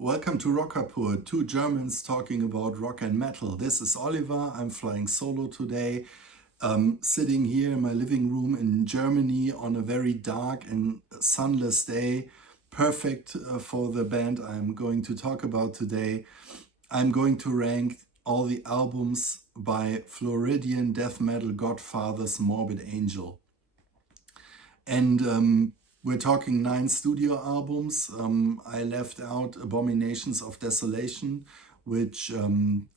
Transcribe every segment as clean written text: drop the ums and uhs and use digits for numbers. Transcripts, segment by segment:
Welcome to Rock Kaput, two Germans talking about rock and metal. This is Oliver. I'm flying solo today, sitting here in my living room in Germany on a very dark and sunless day. Perfect for the band I'm going to talk about today. I'm going to rank all the albums by Floridian death metal godfathers Morbid Angel. And we're talking 9 studio albums. I left out Abominations of Desolation, which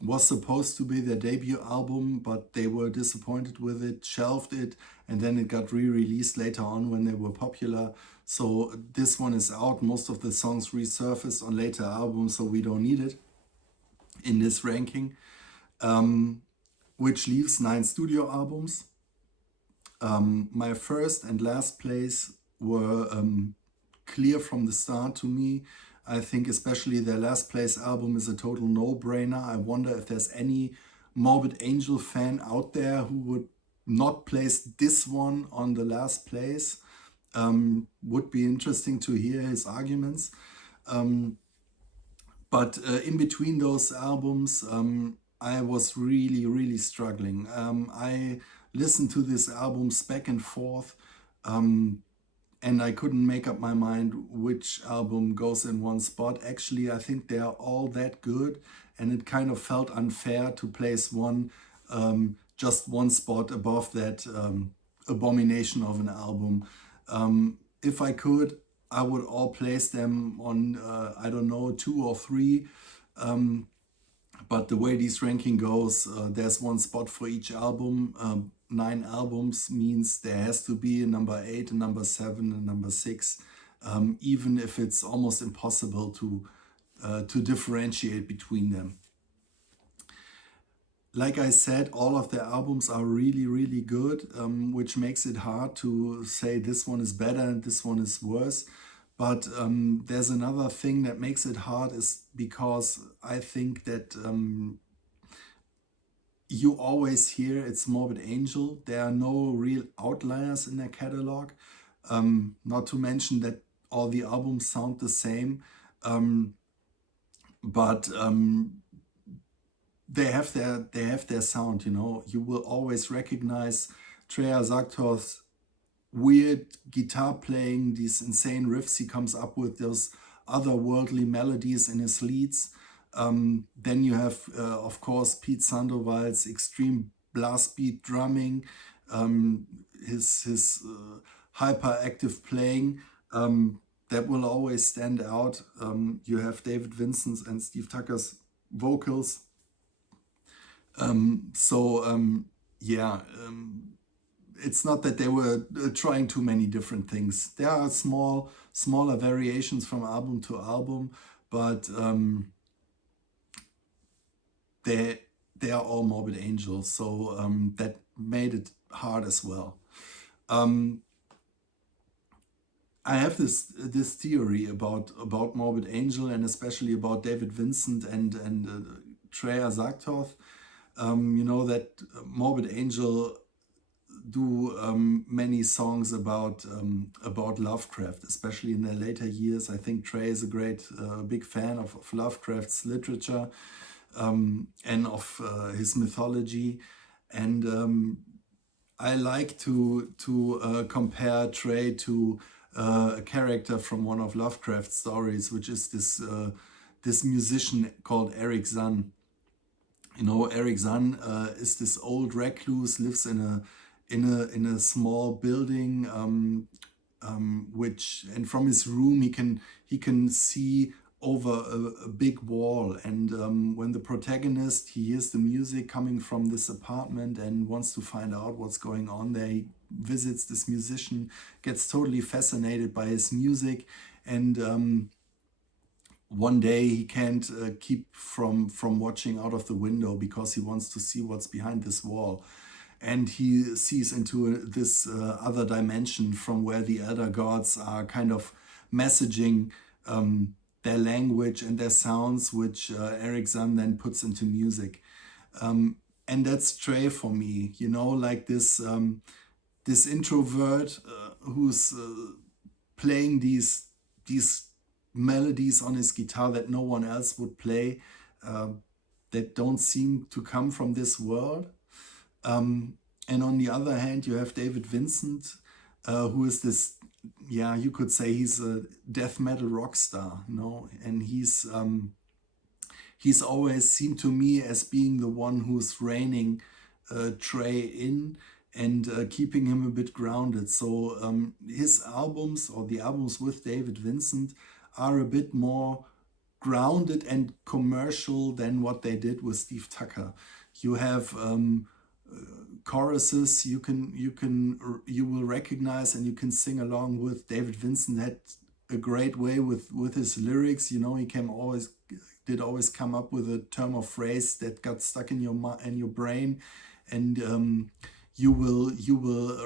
was supposed to be their debut album, but they were disappointed with it, shelved it, and then it got re-released later on when they were popular. So this one is out. Most of the songs resurfaced on later albums, so we don't need it in this ranking, which leaves 9 studio albums. My first and last place were clear from the start to me. I think especially their last place album is a total no-brainer. I wonder if there's any Morbid Angel fan out there who would not place this one on the last place. Would be interesting to hear his arguments. But in between those albums, I was really struggling. I listened to these albums back and forth, and I couldn't make up my mind which album goes in one spot. Actually, I think they are all that good, and it kind of felt unfair to place one just one spot above that abomination of an album. If I could, I would all place them on, I don't know, 2 or 3. But the way this ranking goes, there's one spot for each album. 9 albums means there has to be a number 8, a number 7, a number 6, even if it's almost impossible to differentiate between them. Like I said, all of their albums are really good, which makes it hard to say this one is better and this one is worse. But there's another thing that makes it hard, is because I think that you always hear it's Morbid Angel. There are no real outliers in their catalog. Not to mention that all the albums sound the same. But they have their sound, you know. You will always recognize Treya Zaktor's weird guitar playing, these insane riffs he comes up with, those otherworldly melodies in his leads. Then you have, of course, Pete Sandoval's extreme blast beat drumming, his hyperactive playing, that will always stand out. You have David Vincent's and Steve Tucker's vocals. It's not that they were trying too many different things. There are smaller variations from album to album, but they are all Morbid Angels, so that made it hard as well. I have this theory about Morbid Angel, and especially about David Vincent and Treya Zaktor. You know that Morbid Angel do many songs about Lovecraft, especially in their later years. I think Trey is a great big fan of Lovecraft's literature and of his mythology, and I like to compare Trey to a character from one of Lovecraft's stories, which is this musician called Eric Zahn. You know, Eric Zahn is this old recluse, lives in a small building, and from his room he can see over a big wall. And when the protagonist, he hears the music coming from this apartment and wants to find out what's going on there, he visits this musician, gets totally fascinated by his music, and one day he can't keep from watching out of the window because he wants to see what's behind this wall. And he sees into this other dimension from where the elder gods are kind of messaging their language and their sounds, which Eric Zahn then puts into music. And that's Trey for me, you know, like this introvert who's playing these melodies on his guitar that no one else would play, that don't seem to come from this world. And on the other hand, you have David Vincent, who is this, yeah, you could say he's a death metal rock star, and he's always seemed to me as being the one who's reining Trey in and keeping him a bit grounded. So his albums, or the albums with David Vincent, are a bit more grounded and commercial than what they did with Steve Tucker. You have choruses you will recognize and you can sing along with. David Vincent had a great way with his lyrics. He did always come up with a term or phrase that got stuck in your brain, and you will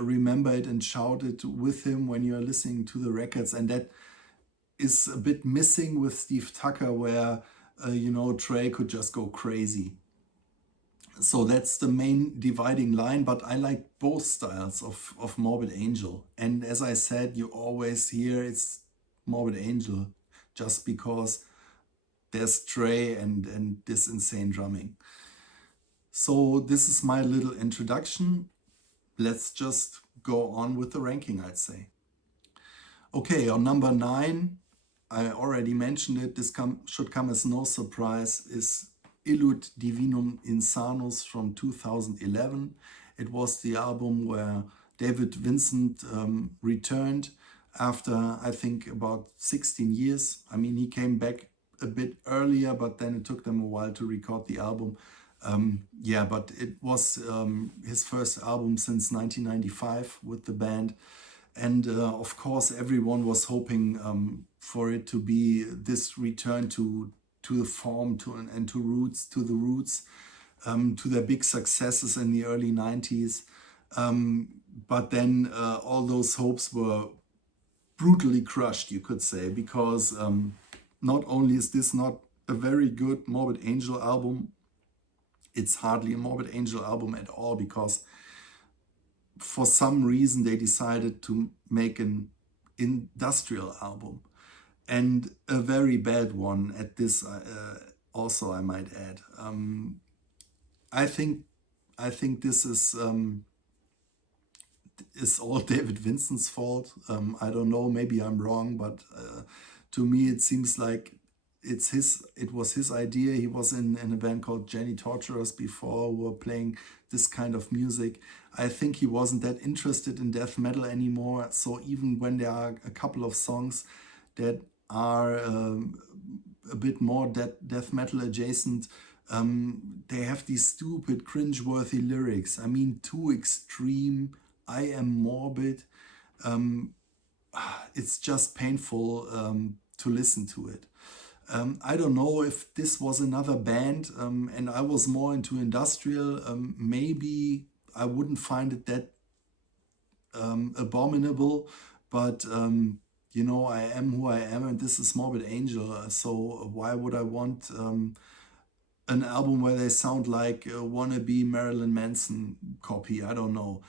remember it and shout it with him when you are listening to the records. And that is a bit missing with Steve Tucker, where Trey could just go crazy. So that's the main dividing line, but I like both styles of Morbid Angel. And as I said, you always hear it's Morbid Angel just because there's Trey and this insane drumming. So this is my little introduction. Let's just go on with the ranking, I'd say. Okay, on number 9, I already mentioned it, this should come as no surprise, is Illud Divinum Insanus from 2011. It was the album where David Vincent returned after, I think, about 16 years. I mean, he came back a bit earlier, but then it took them a while to record the album. But it was his first album since 1995 with the band. And of course, everyone was hoping for it to be this return to the form, to the roots, to their big successes in the early 90s. But then all those hopes were brutally crushed, you could say, because not only is this not a very good Morbid Angel album, it's hardly a Morbid Angel album at all, because for some reason they decided to make an industrial album, and a very bad one at this, also, I might add. I think this is all David Vincent's fault. I don't know, maybe I'm wrong, but to me it seems like it was his idea. He was in a band called Jenny Torturers before, who were playing this kind of music. I think he wasn't that interested in death metal anymore. So even when there are a couple of songs that are a bit more death metal adjacent, they have these stupid, cringeworthy lyrics. I mean, too extreme. I am morbid. It's just painful to listen to it. I don't know if this was another band and I was more into industrial, maybe I wouldn't find it that abominable, but I am who I am, and this is Morbid Angel, so why would I want an album where they sound like a wannabe Marilyn Manson copy? I don't know.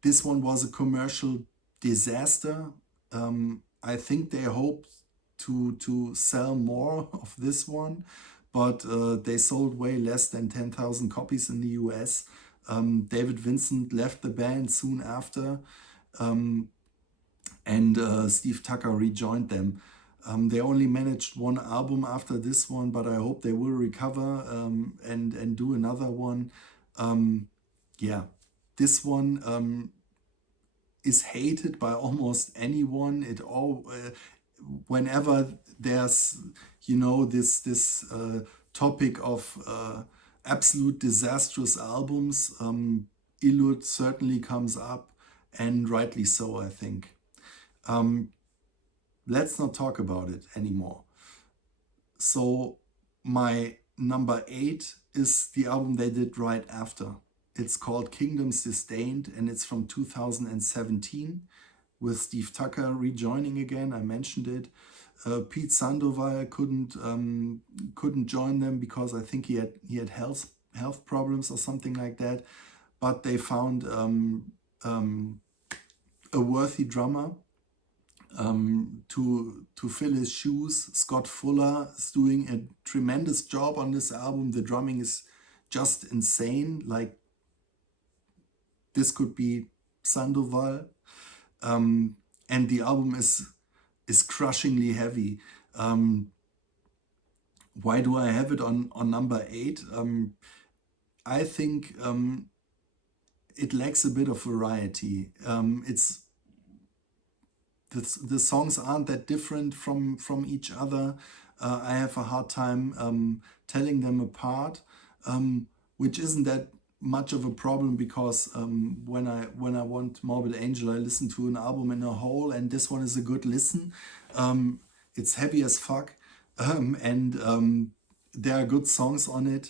This one was a commercial disaster. I think they hoped to sell more of this one, but they sold way less than 10,000 copies in the US. David Vincent left the band soon after, and Steve Tucker rejoined them. They only managed one album after this one, but I hope they will recover and do another one. This one is hated by almost anyone. Whenever there's this topic of absolute disastrous albums, Illud certainly comes up, and rightly so, I think. Let's not talk about it anymore. So my number 8 is the album they did right after. It's called Kingdoms Disdained, and it's from 2017 with Steve Tucker rejoining again. I mentioned it. Pete Sandoval couldn't join them because I think he had health problems or something like that. But they found a worthy drummer. to fill his shoes. Scott Fuller is doing a tremendous job on this album. The drumming is just insane. Like, this could be Sandoval. And the album is crushingly heavy. Why do I have it on number 8? I think it lacks a bit of variety. The songs aren't that different from each other. I have a hard time telling them apart, which isn't that much of a problem, because when I want Morbid Angel, I listen to an album in a whole, and this one is a good listen. It's heavy as fuck, and there are good songs on it.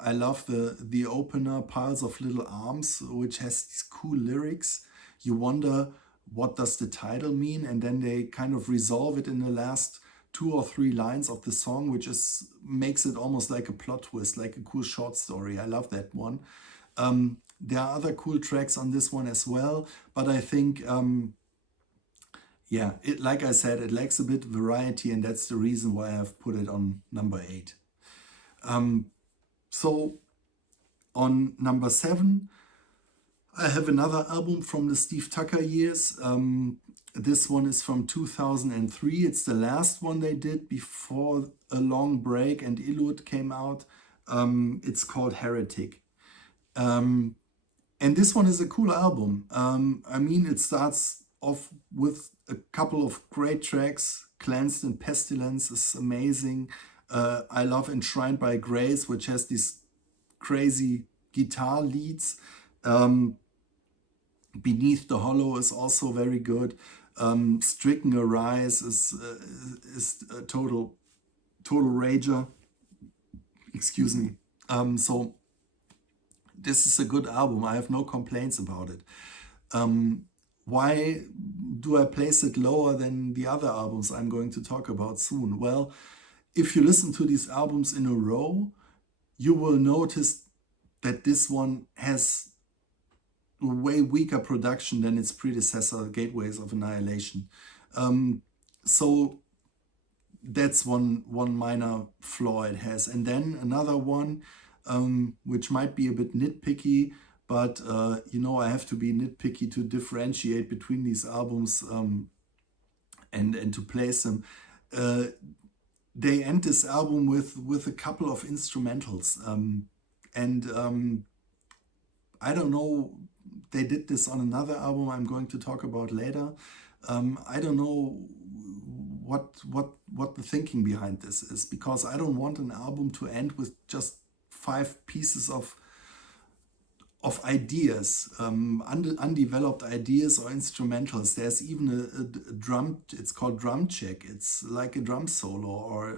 I love the opener, Piles of Little Arms, which has these cool lyrics. You wonder, what does the title mean? And then they kind of resolve it in the last 2 or 3 lines of the song, which makes it almost like a plot twist, like a cool short story. I love that one. There are other cool tracks on this one as well, but I think, yeah, like I said, it lacks a bit of variety, and that's the reason why I've put it on number 8. So on number 7, I have another album from the Steve Tucker years. This one is from 2003. It's the last one they did before a long break and Illud came out. It's called Heretic. And this one is a cool album. I mean, it starts off with a couple of great tracks. Cleansed and Pestilence is amazing. I love Enshrined by Grace, which has these crazy guitar leads. Beneath the Hollow is also very good. Stricken Arise is a total rager. Excuse me. So this is a good album. I have no complaints about it. Why do I place it lower than the other albums I'm going to talk about soon? Well, if you listen to these albums in a row, you will notice that this one has a way weaker production than its predecessor, Gateways of Annihilation. So that's one minor flaw it has. And then another one, which might be a bit nitpicky, but I have to be nitpicky to differentiate between these albums and to place them. They end this album with a couple of instrumentals, and I don't know. They did this on another album I'm going to talk about later. I don't know what the thinking behind this is, because I don't want an album to end with just 5 pieces of ideas, undeveloped ideas or instrumentals. There's even a drum, it's called drum check. It's like a drum solo, or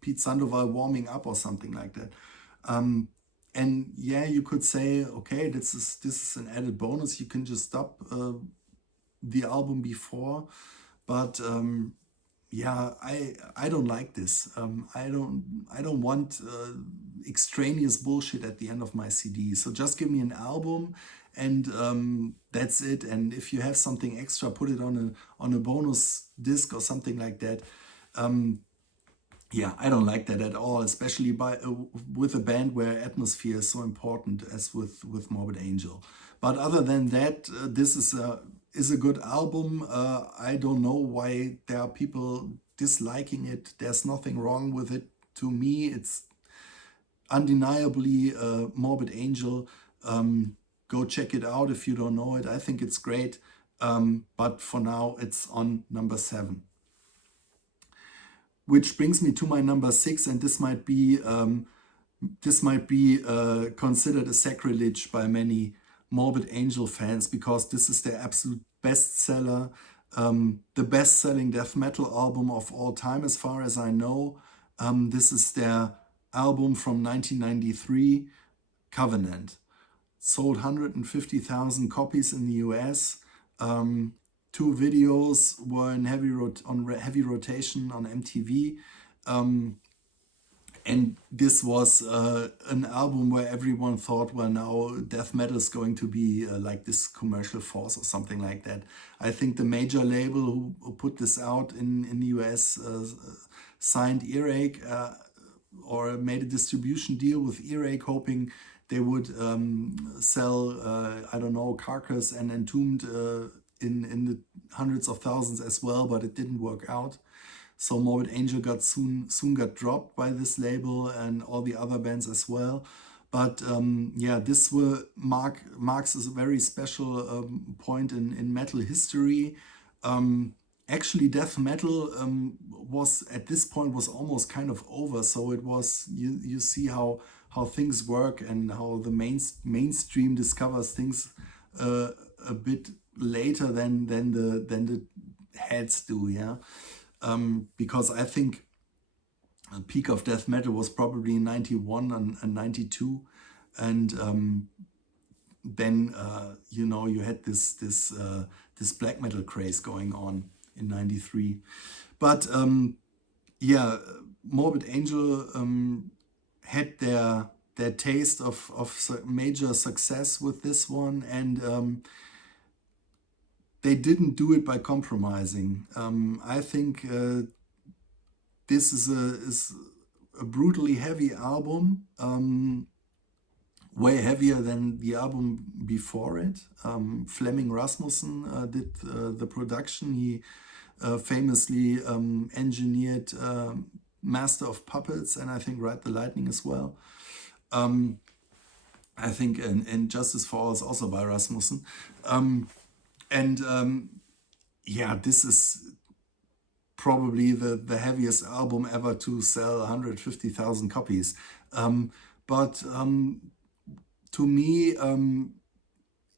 Pete Sandoval warming up or something like that. And yeah, you could say, okay, this is an added bonus. You can just stop the album before, but yeah, I don't like this. I don't want extraneous bullshit at the end of my CD. So just give me an album, and that's it. And if you have something extra, put it on a bonus disc or something like that. Yeah, I don't like that at all, especially with a band where atmosphere is so important as with Morbid Angel. But other than that, this is a good album. I don't know why there are people disliking it. There's nothing wrong with it. To me, it's undeniably Morbid Angel. Go check it out if you don't know it. I think it's great. But for now, it's on number 7. Which brings me to my number 6, and this might be considered a sacrilege by many Morbid Angel fans, because this is their absolute bestseller, the best-selling death metal album of all time, as far as I know. This is their album from 1993, Covenant. Sold 150,000 copies in the US. 2 videos were in heavy rotation on MTV. And this was an album where everyone thought, well, now death metal is going to be like this commercial force or something like that. I think the major label who put this out in the US signed Earache or made a distribution deal with Earache, hoping they would sell, I don't know, Carcass and Entombed in the hundreds of thousands as well, but it didn't work out. So Morbid Angel soon got dropped by this label and all the other bands as well. But yeah, this marks a very special point in metal history. Actually, death metal was at this point was almost kind of over. So it was you see how things work and how the mainstream discovers things a bit later than the heads do. Yeah. Because I think the peak of death metal was probably in 91 and 92. And then, you know, you had this black metal craze going on in 93. But yeah, Morbid Angel had their taste of major success with this one. And they didn't do it by compromising. I think this is a brutally heavy album, way heavier than the album before it. Flemming Rasmussen did the production. He famously engineered Master of Puppets and I think Ride the Lightning as well. I think and Justice for All is also by Rasmussen. Yeah, this is probably the heaviest album ever to sell 150,000 copies. But to me,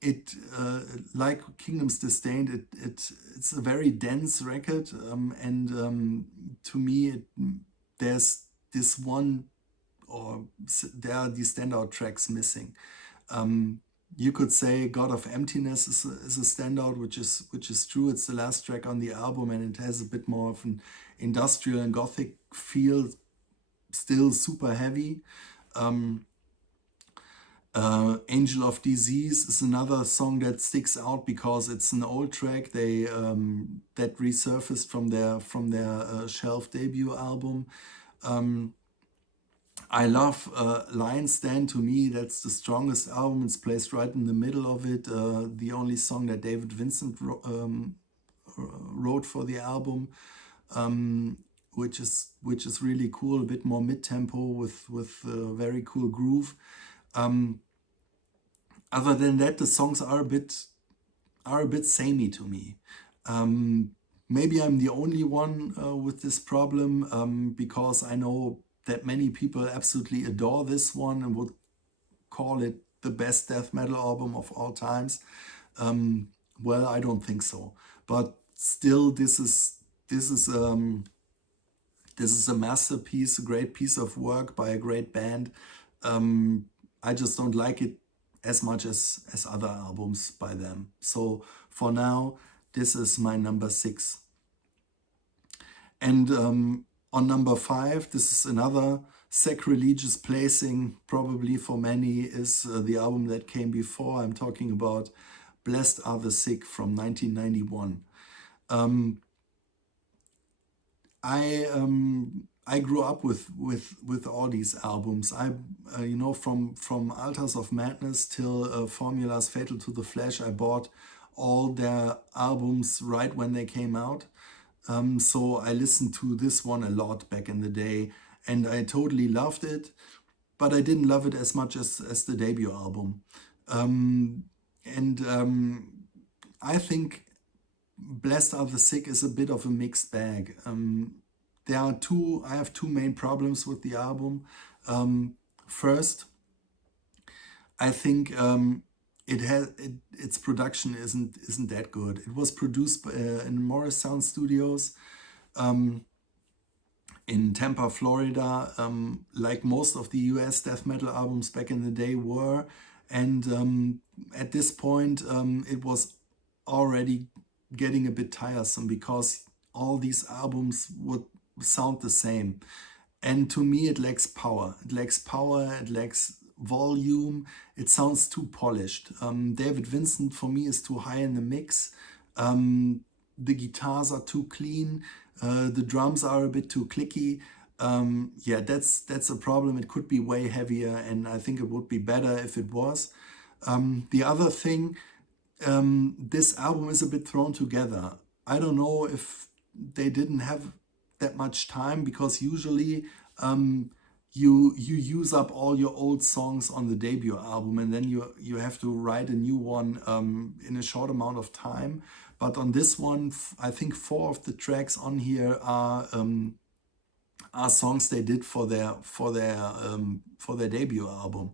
it like Kingdom's Disdained, it's a very dense record. And to me, there's this one, or there are these standout tracks missing. You could say God of Emptiness is a standout, which is true. It's the last track on the album, and it has a bit more of an industrial and gothic feel, still super heavy. Angel of Disease is another song that sticks out because it's an old track they that resurfaced from their shelf debut album. I love Lion's Stand. To me, that's the strongest album. It's placed right in the middle of it. The only song that David Vincent wrote for the album, which is really cool. A bit more mid-tempo with very cool groove. Other than that, the songs are a bit samey to me. Maybe I'm the only one with this problem because I know that many people absolutely adore this one and would call it the best death metal album of all times. Well, I don't think so. But still, this is a masterpiece, a great piece of work by a great band. I just don't like it as much as other albums by them. So for now, this is my number 6. And on number 5, this is another sacrilegious placing, probably for many, is the album that came before. I'm talking about Blessed Are the Sick from 1991. I grew up with all these albums. You know, from Altars of Madness till Formula's Fatal to the Flesh, I bought all their albums right when they came out. So I listened to this one a lot back in the day, and I totally loved it, but I didn't love it as much as the debut album. I think Blessed Are the Sick is a bit of a mixed bag. I have two main problems with the album. First, I think its production isn't that good. It was produced in Morris Sound Studios in Tampa, Florida, like most of the US death metal albums back in the day were. And at this point, it was already getting a bit tiresome because all these albums would sound the same. And to me, it lacks power. It lacks power, it lacks volume. It sounds too polished. David Vincent, for me, is too high in the mix. The guitars are too clean. The drums are a bit too clicky. Yeah, that's a problem. It could be way heavier, and I think it would be better if it was. The other thing, this album is a bit thrown together. I don't know if they didn't have that much time, because usually you use up all your old songs on the debut album, and then you have to write a new one in a short amount of time. But on this one, I think 4 of the tracks on here are songs they did for their debut album.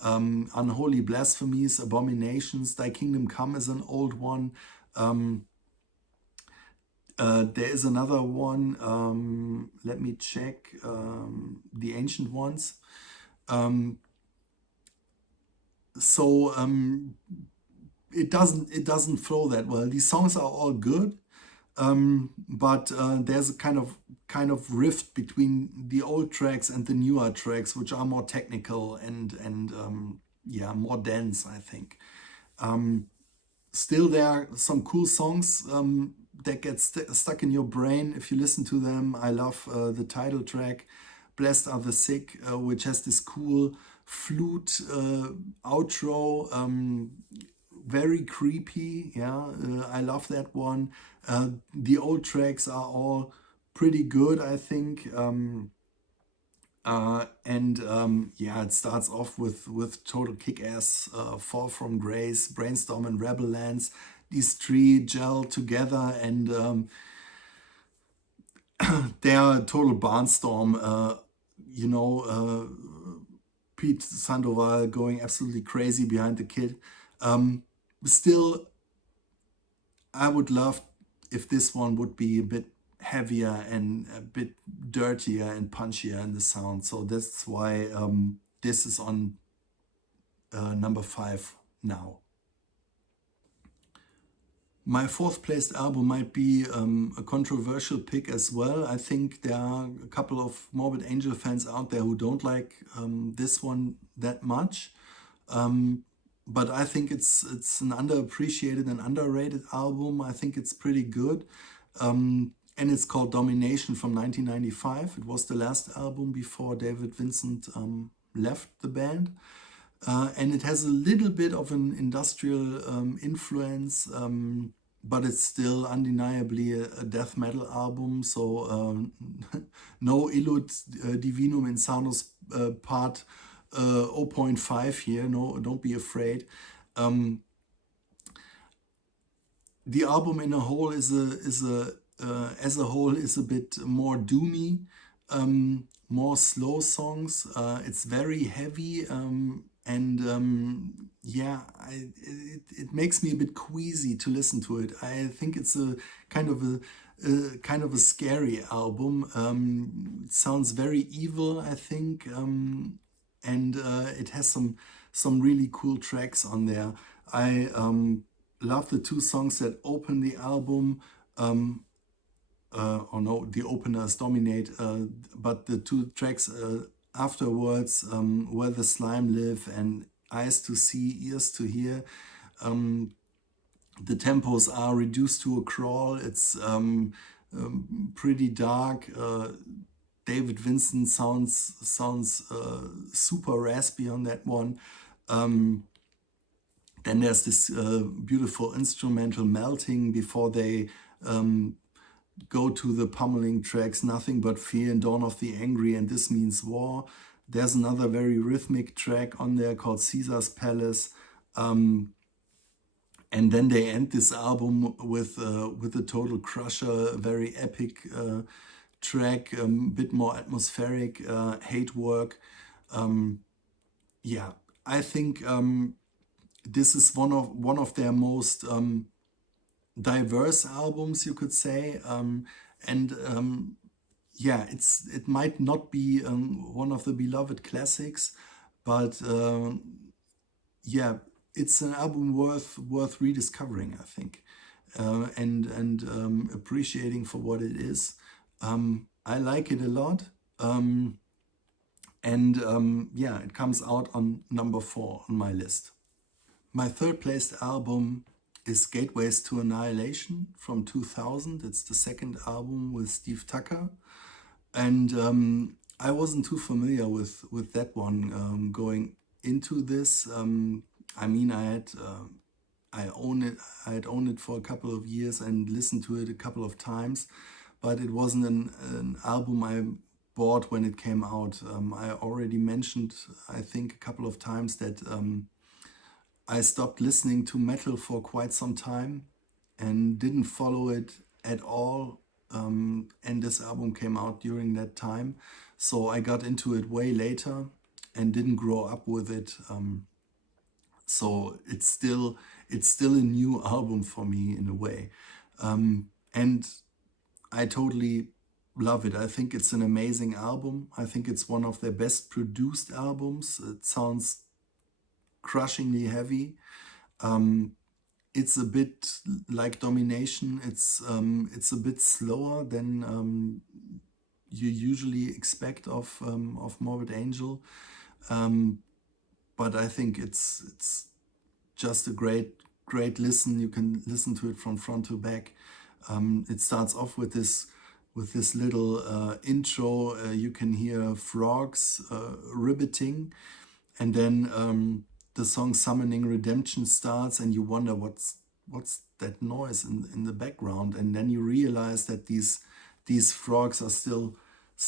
Unholy Blasphemies, Abominations, Thy Kingdom Come is an old one. There is another one, let me check, The Ancient Ones. It doesn't flow that well. These songs are all good, but there's a kind of rift between the old tracks and the newer tracks, which are more technical and yeah, more dense, I think. Still, there are some cool songs that get stuck in your brain if you listen to them. I love the title track, Blessed Are the Sick, which has this cool flute outro, very creepy. Yeah, I love that one. The old tracks are all pretty good, I think. Yeah, it starts off with total kick-ass, Fall from Grace, Brainstorm, and Rebel Lands. These 3 gel together, and they are a total barnstorm. Pete Sandoval going absolutely crazy behind the kid. Still, I would love if this one would be a bit heavier and a bit dirtier and punchier in the sound. So that's why this is on number 5 now. My 4th placed album might be a controversial pick as well. I think there are a couple of Morbid Angel fans out there who don't like this one that much. But I think it's an underappreciated and underrated album. I think it's pretty good. And it's called Domination from 1995. It was the last album before David Vincent left the band. And it has a little bit of an industrial influence, but it's still undeniably a death metal album. So no Illud, Divinum, Insanus part 0.5 here. No, don't be afraid. The album in a whole as a whole is a bit more doomy, more slow songs. It's very heavy. Yeah, it makes me a bit queasy to listen to it. I think it's a kind of a scary album. It sounds very evil, I think, and it has some really cool tracks on there. I love the 2 songs that open the album. Or no, the opener is Dominate, but the 2 tracks afterwards, Where the Slime Live and Eyes to See, Ears to Hear. The tempos are reduced to a crawl. It's pretty dark. David Vincent sounds super raspy on that one. Then there's this beautiful instrumental Melting before they go to the pummeling tracks, Nothing But Fear and Dawn of the Angry, and This Means War. There's another very rhythmic track on there called Caesar's Palace. And then they end this album with a total crusher, a very epic track, a bit more atmospheric, Hate Work. Yeah, I think this is one of their most diverse albums, you could say, yeah, it might not be one of the beloved classics, but yeah, it's an album worth rediscovering, I think, and appreciating for what it is. I like it a lot. Um, yeah, it comes out on number 4 on my list. My third placed album is Gateways to Annihilation from 2000. It's the second album with Steve Tucker. And I wasn't too familiar with that one going into this. I mean, I own it. I had owned it for a couple of years and listened to it a couple of times, but it wasn't an album I bought when it came out. I already mentioned, I think, a couple of times that I stopped listening to metal for quite some time and didn't follow it at all. And this album came out during that time, so I got into it way later and didn't grow up with it. So it's still a new album for me in a way, and I totally love it. I think it's an amazing album. I think it's one of their best produced albums. It sounds crushingly heavy. It's a bit like Domination. It's a bit slower than you usually expect of Morbid Angel, but I think it's just a great listen. You can listen to it from front to back. It starts off with this little intro. You can hear frogs ribbiting, and then the song "Summoning Redemption" starts, and you wonder what's that noise in the background, and then you realize that these frogs are still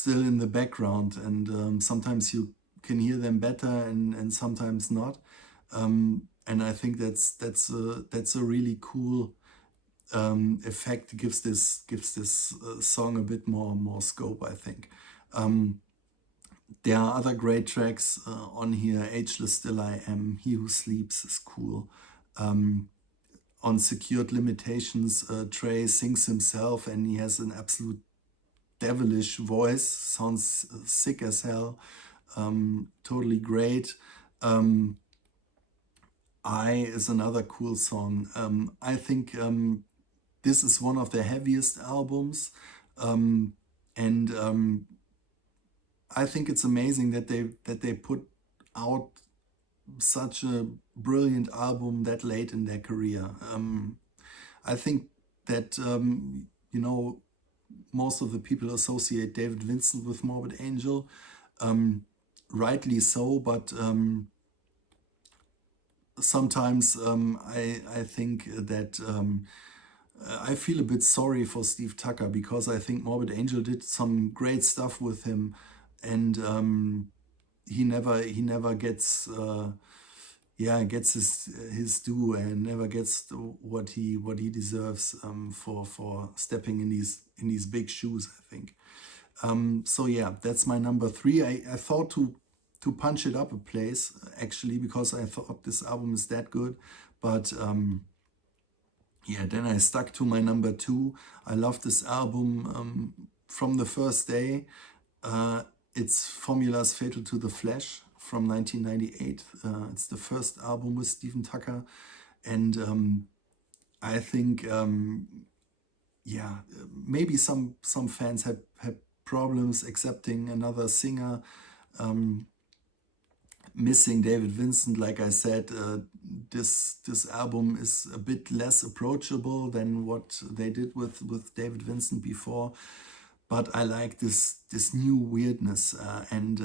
in the background, and sometimes you can hear them better and sometimes not. And I think that's a really cool effect. Gives this song a bit more scope, I think. There are other great tracks on here. Ageless Still I Am, He Who Sleeps is cool. On Secured Limitations, Trey sings himself and he has an absolute devilish voice. Sounds sick as hell. Totally great. I is another cool song. I think this is one of their heaviest albums. And I think it's amazing that they put out such a brilliant album that late in their career. I think that most of the people associate David Vincent with Morbid Angel, rightly so, but sometimes I think that I feel a bit sorry for Steve Tucker, because I think Morbid Angel did some great stuff with him, and he never gets his due, and never gets what he deserves for stepping in these big shoes, I think. So yeah, that's my number 3. I thought to punch it up a place, actually, because I thought this album is that good, but yeah, then I stuck to my number 2. I love this album from the first day. It's Formula's Fatal to the Flesh from 1998. It's the first album with Stephen Tucker, and I think maybe some fans had problems accepting another singer, missing David Vincent. Like I said, this album is a bit less approachable than what they did with David Vincent before. But I like this new weirdness, and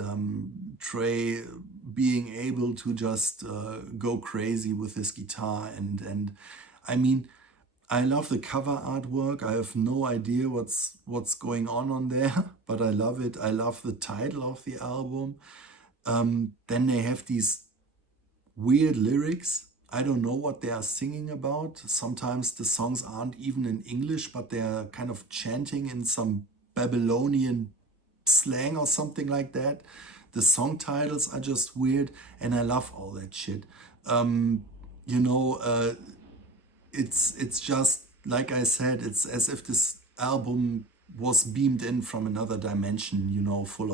Trey being able to just go crazy with his guitar, and I mean, I love the cover artwork. I have no idea what's going on there, but I love it. I love the title of the album. Then they have these weird lyrics. I don't know what they are singing about. Sometimes the songs aren't even in English, but they are kind of chanting in some Babylonian slang or something like that. The song titles are just weird, and I love all that shit. It's just like I said. It's as if this album was beamed in from another dimension. Full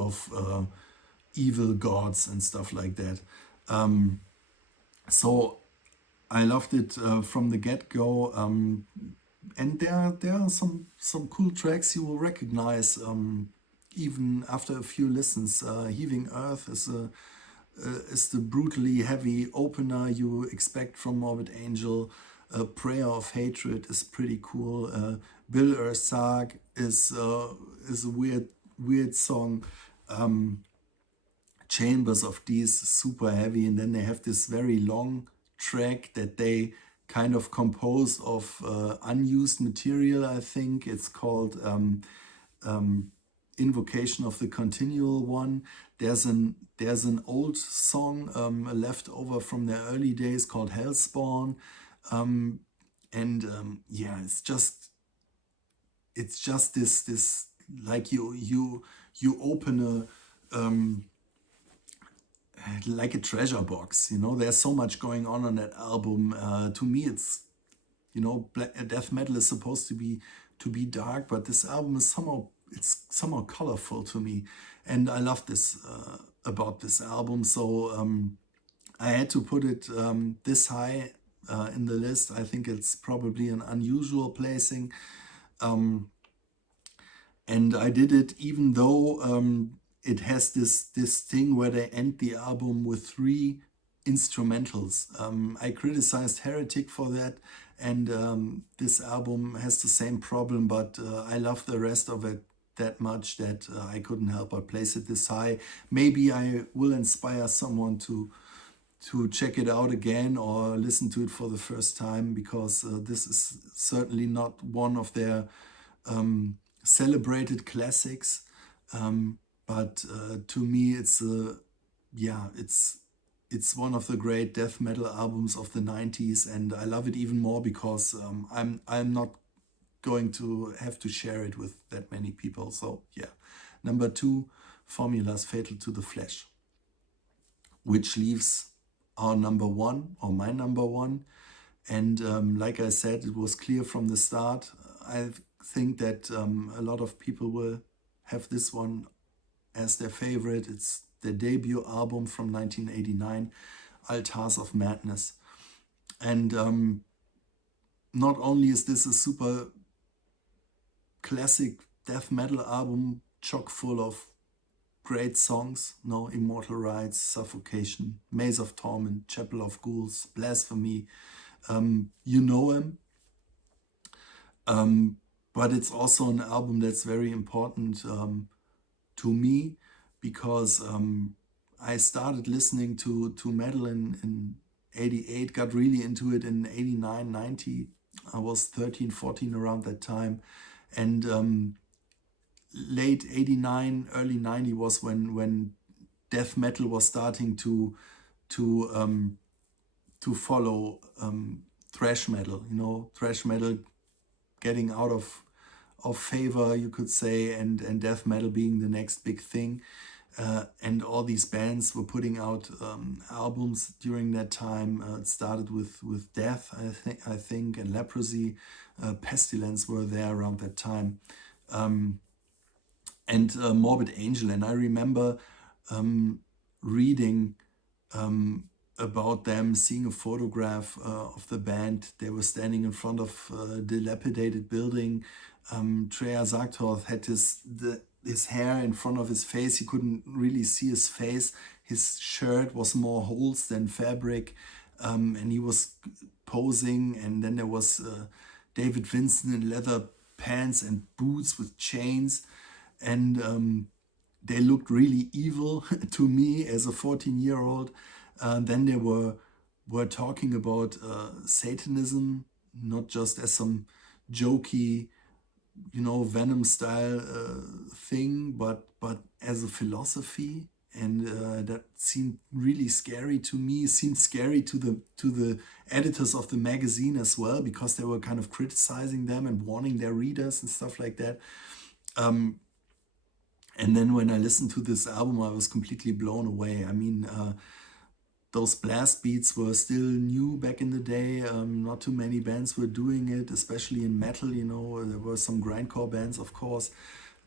of evil gods and stuff like that. So I loved it from the get-go. And there are some cool tracks you will recognize even after a few listens. Heaving Earth is the brutally heavy opener you expect from Morbid Angel. Prayer of Hatred is pretty cool. Bill Ersag is a weird song. Chambers of These super heavy, and then they have this very long track that they kind of composed of unused material. I think it's called Invocation of the Continual One. There's an old song, a leftover from their early days called Hellspawn, and yeah, it's just this like you open a like a treasure box. There's so much going on that album. To me, it's death metal is supposed to be dark, but this album is somehow colorful to me, and I love this about this album. So I had to put it this high in the list. I think it's probably an unusual placing. And I did it even though it has this thing where they end the album with 3 instrumentals. I criticized Heretic for that, and this album has the same problem, but I love the rest of it that much that I couldn't help but place it this high. Maybe I will inspire someone to check it out again or listen to it for the first time, because this is certainly not one of their celebrated classics. But to me, it's one of the great death metal albums of the 90s, and I love it even more because I'm not going to have to share it with that many people. So yeah, number 2, Formula's Fatal to the Flesh, which leaves our number 1, or my number 1. And like I said, it was clear from the start. I think that a lot of people will have this one as their favorite. It's their debut album from 1989, Altars of Madness. And not only is this a super classic death metal album, chock full of great songs, Immortal Rites, Suffocation, Maze of Torment, Chapel of Ghouls, Blasphemy, you know him. But it's also an album that's very important to me, because I started listening to metal in 88, got really into it in 89, 90. I was 13, 14 around that time. And late 89, early 90 was when death metal was starting to follow thrash metal. Thrash metal getting out of favor, you could say, and death metal being the next big thing. And all these bands were putting out albums during that time. It started with Death, I think, and Leprosy. Pestilence were there around that time. And Morbid Angel. And I remember reading about them, seeing a photograph of the band. They were standing in front of a dilapidated building. Treya Sagtorth had his hair in front of his face. You couldn't really see his face. His shirt was more holes than fabric. And he was posing. And then there was David Vincent in leather pants and boots with chains. And they looked really evil to me as a 14-year-old. Then they were talking about Satanism, not just as some jokey, Venom style thing, but as a philosophy, and that seemed really scary to me. Seemed scary to the editors of the magazine as well, because they were kind of criticizing them and warning their readers and stuff like that. And then when I listened to this album, I was completely blown away. I mean, those blast beats were still new back in the day. Not too many bands were doing it, especially in metal. There were some grindcore bands, of course.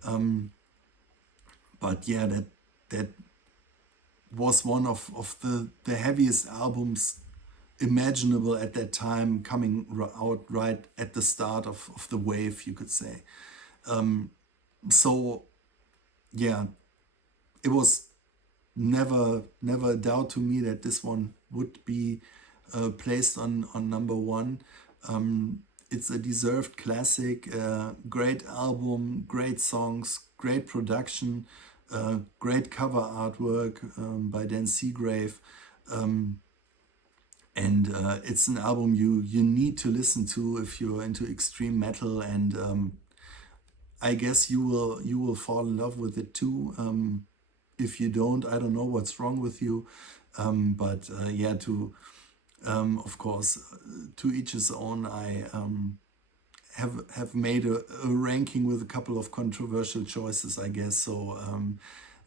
But yeah, that was one of the heaviest albums imaginable at that time, coming out right at the start of the wave, you could say. So yeah, it was never a doubt to me that this one would be placed on number one. It's a deserved classic, great album, great songs, great production, great cover artwork by Dan Seagrave. And it's an album you need to listen to if you're into extreme metal, and I guess you will fall in love with it too. If you don't, I don't know what's wrong with you. But yeah, to of course, to each his own. I have made a ranking with a couple of controversial choices, I guess. So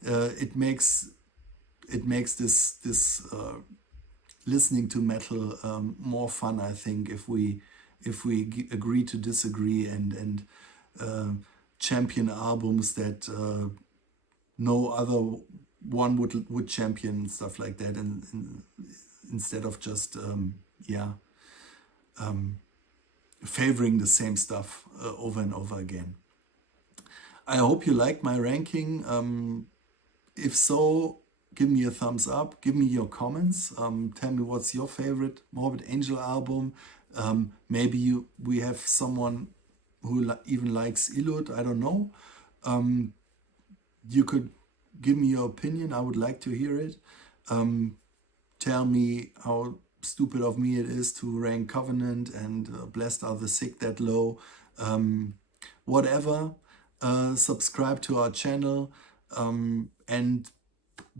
it makes this listening to metal more fun, I think, if we agree to disagree, and champion albums that no other one would champion, stuff like that, and instead of just favoring the same stuff over and over again. I hope you like my ranking. If so, give me a thumbs up, give me your comments, tell me what's your favorite Morbid Angel album. Maybe we have someone who even likes Illud, I don't know. You could give me your opinion, I would like to hear it. Tell me how stupid of me it is to rank Covenant and Blessed Are the Sick that low. Whatever, subscribe to our channel, and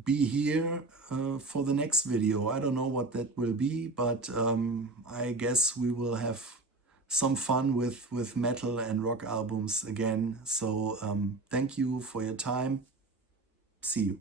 be here for the next video. I don't know what that will be, but I guess we will have some fun with metal and rock albums again. So thank you for your time. See you.